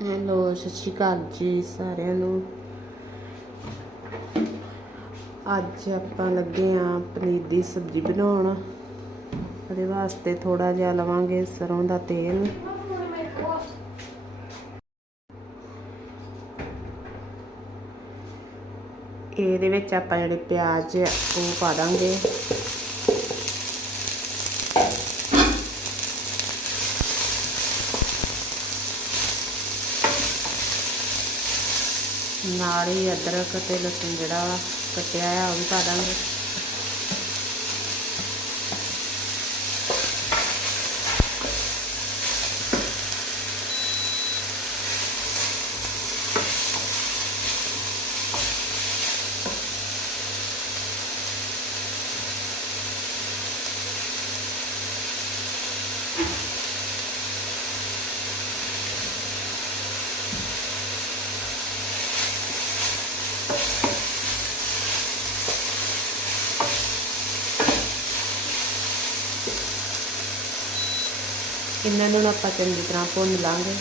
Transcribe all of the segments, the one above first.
Hello ਸਤਿ ਸ਼੍ਰੀ ਅਕਾਲ ਜੀ ਸਾਰਿਆਂ ਨੂੰ। ਅੱਜ ਆਪਾਂ ਲੱਗੇ ਆਂ ਪਨੀਰ ਦੀ ਸਬਜ਼ੀ ਬਣਾਉਣ। ਉਹਦੇ ਵਾਸਤੇ ਥੋੜਾ ਜਿਹਾ ਲਵਾਂਗੇ ਸਰੋਂ ਦਾ ਤੇਲ। ਇਹਦੇ ਵਿੱਚ ਆਪਾਂ ਜਿਹੜੇ ਪਿਆਜ਼ ਆ, ਉਹ ਪਾ ਦਾਂਗੇ। ਨਾਲ ਹੀ ਅਦਰਕ ਤੇ ਲਸਣ ਜਿਹੜਾ ਵਾ ਕੱਟਿਆ ਆ ਉਹ ਵੀ ਪਾ ਦਾਂਗੇ। ਇਹਨਾਂ ਨੂੰ ਆਪਾਂ ਚੰਗੀ ਤਰ੍ਹਾਂ ਭੁੰਨ ਲਾਂਗੇ।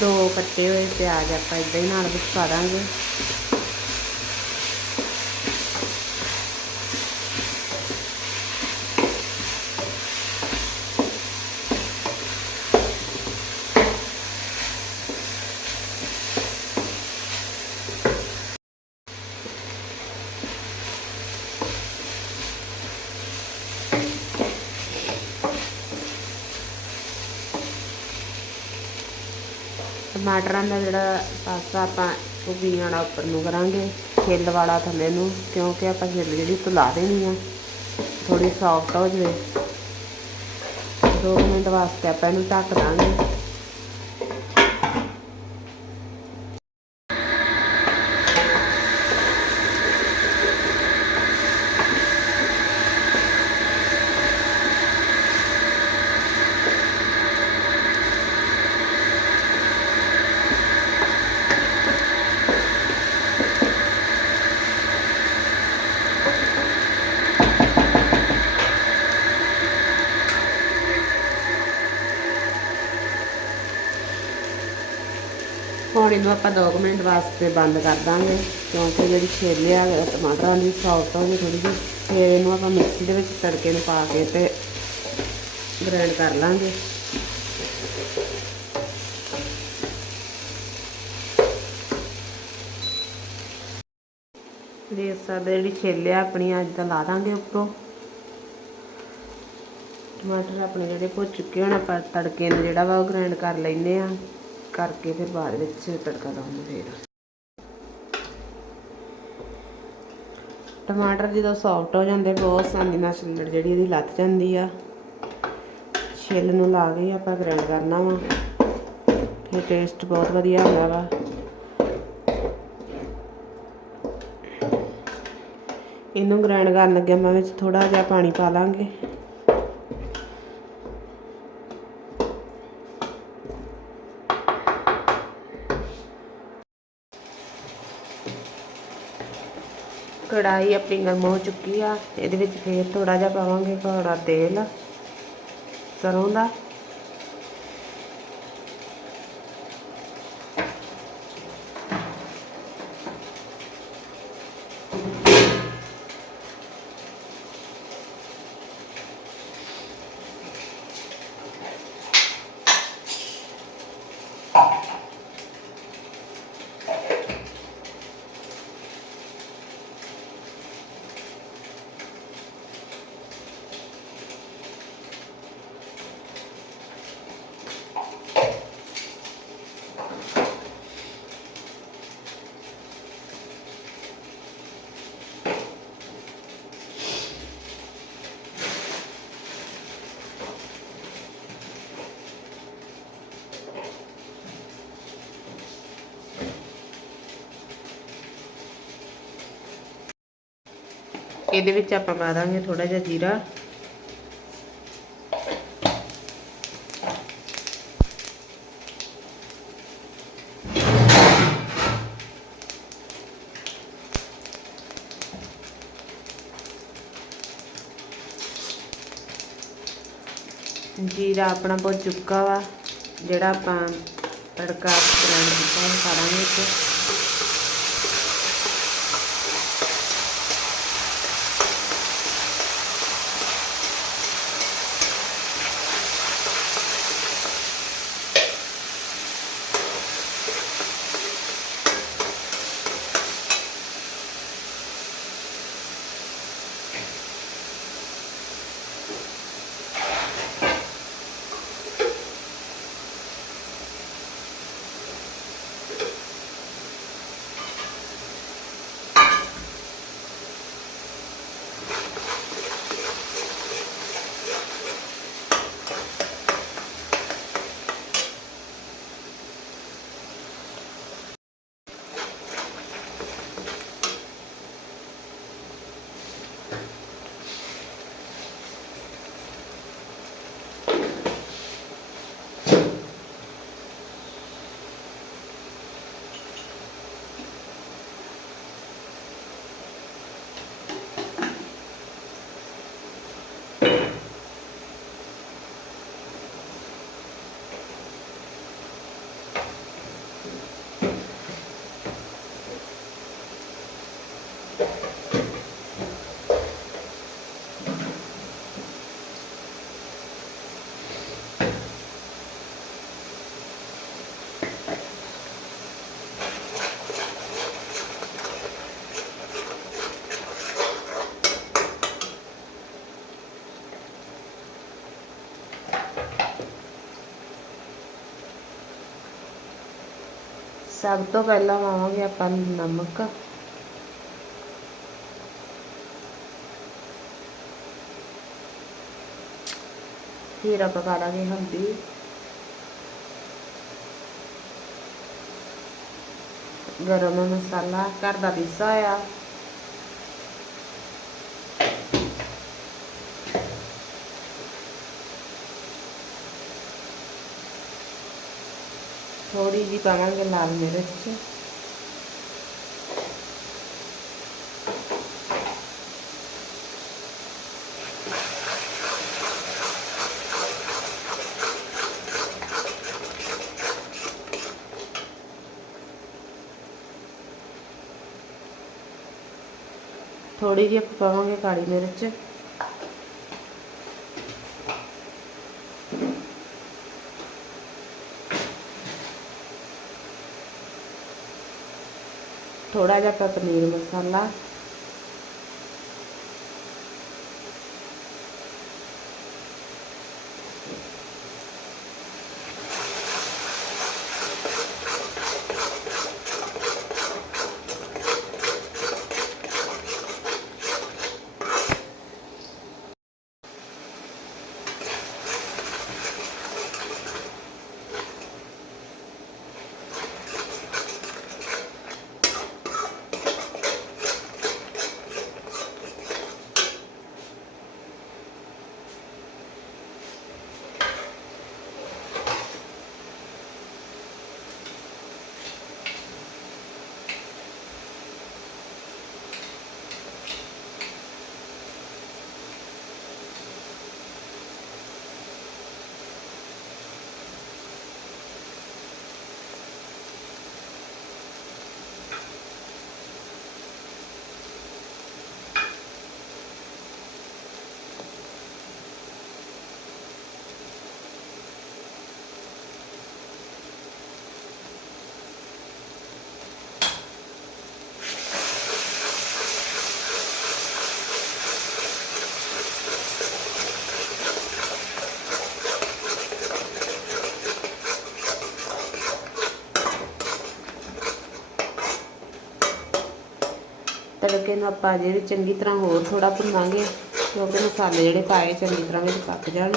ਦੋ ਕੱਟੇ ਹੋਏ ਪਿਆਜ਼ ਆਪਾਂ ਇਦਾਂ ਹੀ ਨਾਲ ਵਿੱਚ ਪਾ ਦਾਂਗੇ। ਟਮਾਟਰਾਂ ਦਾ ਜਿਹੜਾ ਪਾਸਾ ਆਪਾਂ ਉਹ ਬੀਆਂ ਵਾਲਾ ਉੱਪਰ ਨੂੰ ਕਰਾਂਗੇ ਛਿੱਲ ਵਾਲਾ ਥੱਲੇ ਨੂੰ, ਕਿਉਂਕਿ ਆਪਾਂ ਛਿੱਲ ਜਿਹੜੀ ਤੁਲਾ ਦੇਣੀ ਆ ਥੋੜੀ ਸੌਫਟ ਹੋ ਜਾਵੇ। ਦੋ ਮਿੰਟ ਵਾਸਤੇ ਆਪਾਂ ਇਹਨੂੰ ਢੱਕ ਦਾਂਗੇ। ਹੁਣ ਇਹਨੂੰ ਆਪਾਂ 2 ਮਿੰਟ ਵਾਸਤੇ ਬੰਦ ਕਰ ਦਾਂਗੇ, ਕਿਉਂਕਿ ਜਿਹੜੀ ਛਿੱਲ ਆ ਟਮਾਟਰਾਂ ਦੀ ਸੌਫਟ ਹੋ ਗਈ ਥੋੜੀ ਜਿਹੀ ਫਿਰ ਇਹਨੂੰ ਆਪਾਂ ਮਿਕਸੀ ਦੇ ਵਿੱਚ ਤੜਕੇ ਨੂੰ ਪਾ ਕੇ ਤੇ ਗ੍ਰਾਈਂਡ ਕਰ ਲਾਂਗੇ। ਦੇਖ ਸਕਦੇ ਜਿਹੜੀ ਛੇਲੇ ਆ ਆਪਣੀ ਅੱਜ ਤਾਂ ਲਾ ਦਾਂਗੇ ਉੱਪਰੋਂ। ਟਮਾਟਰ ਆਪਣੇ ਜਿਹੜੇ ਭੁੱਜ ਚੁੱਕੇ ਹੁਣ, ਆਪਾਂ ਤੜਕੇ ਨੂੰ ਜਿਹੜਾ ਵਾ ਉਹ ਗ੍ਰਾਈਂਡ ਕਰ ਲੈਨੇ ਆ ਕਰਕੇ ਫਿਰ ਬਾਅਦ ਵਿੱਚ ਤੜਕਾ ਲਾਉਂਦੇ ਫਿਰ। ਟਮਾਟਰ ਜਦੋਂ ਸੌਫਟ ਹੋ ਜਾਂਦੇ, ਬਹੁਤ ਆਸਾਨੀ ਨਾਲ ਛਿੱਲੜ ਜਿਹੜੀ ਇਹਦੀ ਲੱਥ ਜਾਂਦੀ ਆ। ਛਿੱਲ ਨੂੰ ਲਾ ਕੇ ਹੀ ਆਪਾਂ ਗ੍ਰਾਈਂਡ ਕਰਨਾ ਵਾ। ਇਹ ਟੇਸਟ ਬਹੁਤ ਵਧੀਆ ਹੁੰਦਾ ਵਾ। ਇਹਨੂੰ ਗ੍ਰਾਈਂਡ ਕਰਨ ਲੱਗੇ ਮੈਂ ਵਿੱਚ ਥੋੜਾ ਜਿਹਾ ਪਾਣੀ ਪਾ ਲਾਂਗੇ। ਕੜਾਈ ਆਪਣੀ ਗਰਮ ਹੋ ਚੁੱਕੀ ਆ। ਇਹਦੇ ਵਿੱਚ ਫੇਰ ਥੋੜਾ ਜਿਹਾ ਪਾਵਾਂਗੇ ਕੌੜਾ ਤੇਲ ਸਰੋਂ ਦਾ। ਇਹਦੇ ਵਿੱਚ ਆਪਾਂ ਪਾ ਦਾਂਗੇ ਥੋੜਾ ਜਿਹਾ ਜੀਰਾ। ਜੀਰਾ ਆਪਣਾ ਬਹੁਤ ਚੁੱਕਾ ਵਾ, ਜਿਹੜਾ ਆਪਾਂ ਤੜਕਾ ਬਣਾਉਣ ਦਿੱਤਾ ਉਹ ਸਾਰਾਂਗੇ ਵਿੱਚ। ਸਭ ਤੋਂ ਪਹਿਲਾਂ ਪਾਵਾਂਗੇ ਆਪਾਂ ਨਮਕ। ਫਿਰ ਆਪਾਂ ਪਾ ਦਾਂਗੇ ਹਲਦੀ। ਗਰਮ ਮਸਾਲਾ, ਘਰ ਦਾ ਪੀਸਾ ਆ ਥੋੜੀ ਜਿਹੀ ਪਾਵਾਂਗੇ ਲਾਲ ਮਿਰਚ। ਥੋੜੀ ਜਿਹੀ ਆਪਾਂ ਪਾਵਾਂਗੇ ਕਾਲੀ ਮਿਰਚ। ਥੋੜਾ ਜਿਹਾ ਆਪਾਂ ਪਨੀਰ ਮਸਾਲਾ ਤੜਕੇ ਨੂੰ ਆਪਾਂ ਜੇ ਵੀ ਚੰਗੀ ਤਰ੍ਹਾਂ ਹੋਰ ਥੋੜਾ ਭੁੰਨਾਂਗੇ ਕਿਉਂਕਿ ਮਸਾਲੇ ਜਿਹੜੇ ਪਾਏ ਚੰਗੀ ਤਰ੍ਹਾਂ ਵਿੱਚ ਪੱਕ ਜਾਣ।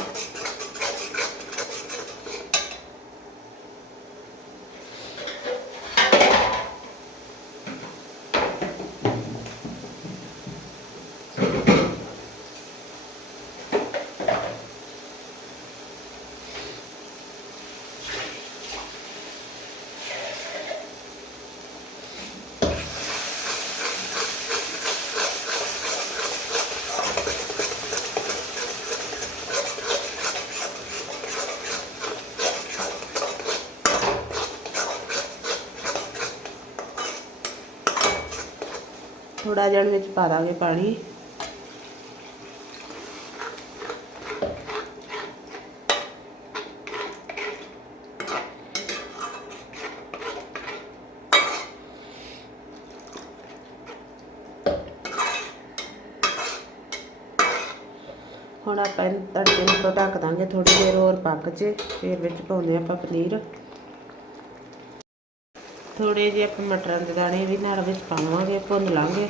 ਥੋੜਾ ਜਿਹਾ ਵਿੱਚ ਪਾ ਦਾਂਗੇ ਪਾਣੀ। ਹੁਣ ਆਪਾਂ ਇਹਨੂੰ ਤੜਕੇ ਨੂੰ ਤੋਂ ਢੱਕ ਦਾਂਗੇ ਥੋੜੀ ਦੇਰ ਹੋਰ ਪੱਕ ਜੇ ਫਿਰ ਵਿੱਚ ਪਾਉਂਦੇ ਆਪਾਂ ਪਨੀਰ। ਥੋੜੇ ਜਿਹੇ ਆਪਾਂ ਮਟਰਾਂ ਦੇ ਦਾਣੇ ਵੀ ਨਾਲ ਵਿੱਚ ਪਾਵਾਂਗੇ ਭੁੰਨ ਲਾਂਗੇ।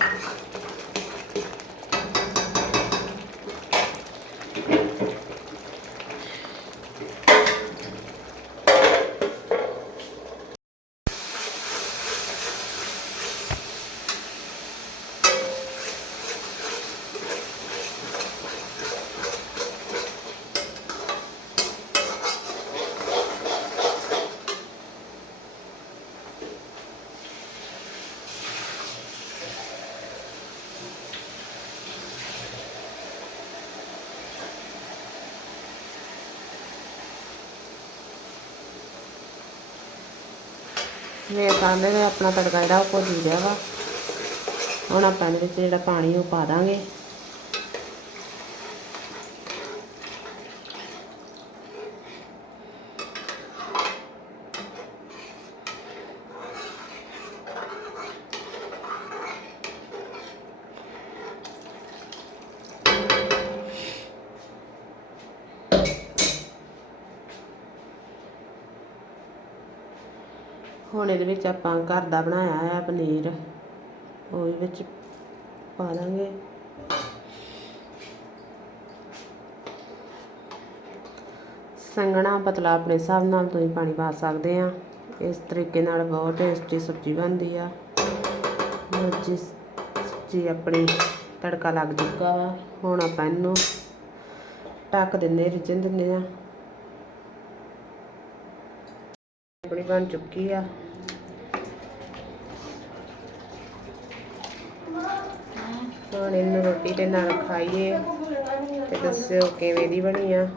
ਵੇ ਕਾਂਦੇ ਨੇ ਆਪਣਾ ਤੜਕਾ ਜਿਹੜਾ ਉਹ ਭੁੱਜ ਗਿਆ ਵਾ। ਹੁਣ ਆਪਾਂ ਇਹਦੇ ਵਿੱਚ ਜਿਹੜਾ ਪਾਣੀ ਉਹ ਪਾ ਦਾਂਗੇ। ਹੁਣ ਇਹਦੇ ਵਿੱਚ ਆਪਾਂ ਘਰ ਦਾ ਬਣਾਇਆ ਹੈ ਪਨੀਰ। ਉਹ ਵਿੱਚ ਪਾ ਦਾਂਗੇ ਸੰਘਣਾ ਪਤਲਾ ਆਪਣੇ ਹਿਸਾਬ ਨਾਲ ਤੁਸੀਂ ਪਾਣੀ ਪਾ ਸਕਦੇ ਆ। ਇਸ ਤਰੀਕੇ ਨਾਲ ਬਹੁਤ ਟੇਸਟੀ ਸਬਜ਼ੀ ਬਣਦੀ ਆ। ਲਓ ਸਬਜ਼ੀ ਆਪਣੀ ਤੜਕਾ ਲੱਗ ਚੁੱਕਾ ਵਾ। ਹੁਣ ਆਪਾਂ ਇਹਨੂੰ ਢੱਕ ਦਿੰਦੇ ਰਿੱਝਣ ਦਿੰਦੇ ਆ ਆਪਣੀ ਬਣ ਚੁੱਕੀ ਆ। ਹੁਣ ਇਹਨੂੰ ਰੋਟੀ ਦੇ ਨਾਲ ਖਾਈਏ ਤੇ ਦੱਸਿਓ ਕਿਵੇਂ ਦੀ ਬਣੀ ਆ।